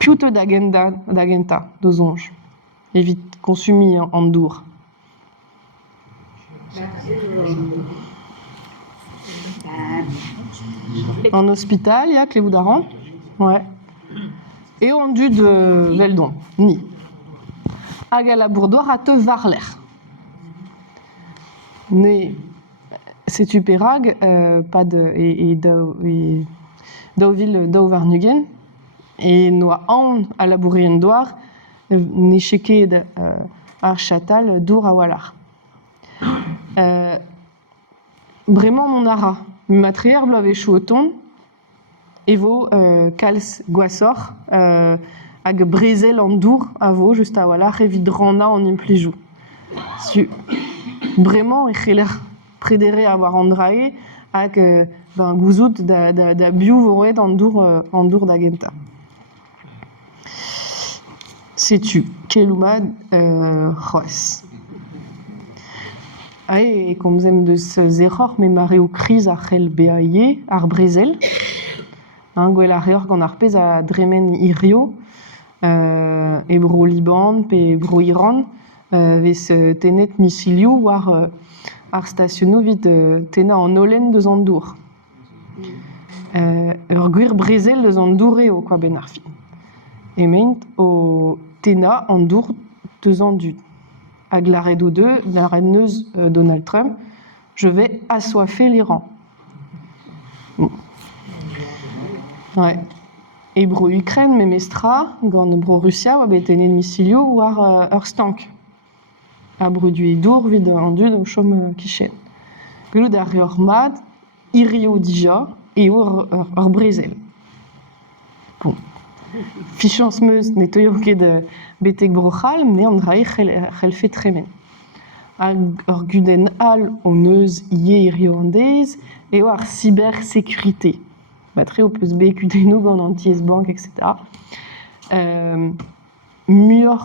Piuto d'agenta, dos onges. Évite consumi en dour. En hospital, il y a Clévoudaran. Ouais. Et on dû de Veldon, ni. Agalabourdoir à te varler. Mais c'est upérag, pas de. Et Dauville, Dauvarnugen. Et noa an à la bourriendoir, n'échequé de archatal dour à Wallar. Vraiment mon ara. Matrière blave chouoton. Evo kals guassor hag brezel an dour avo just a Wallar evidranda en implijou. Vraiment e c'heller prédéré avoir andrae hag ben gouzout da biou voret en dour d'agenta. Sais-tu keloumad roes. Et comme vous aimez de ces erreurs, mais maré au crise à Khel Béaillé, ar Brésil, gwell ar reor gant ar pez a dremen irio, e bro Liban, pe bro Iran, vez tenet misiliou war ar stationnou vid tena en olen deus an dour. Ur gwir Brésil deus an dour eo, quoi ben ar fin. E meint o tena an dour deus an dud. Hag l'ared ou deux, l'ared neus Donald Trump, je vais assoiffer l'Iran. Bon. Ouais. Et bro Ukraine, mais mestra, gant bro Russia, ou betene misilio, war ur stank. A bro du edour, vid an dud, au chom kichen. Geloud ar ur mad, irio dija, et ur Brésil. Bon. Fichans meus ne teuio ket de betek brochal, mais on drae c'hell fait tremen. Hag ur guden al o neus ie irioandez, et ar cybersécurité. Batre o peus bekudennou gant an TS Bank, etc. Muia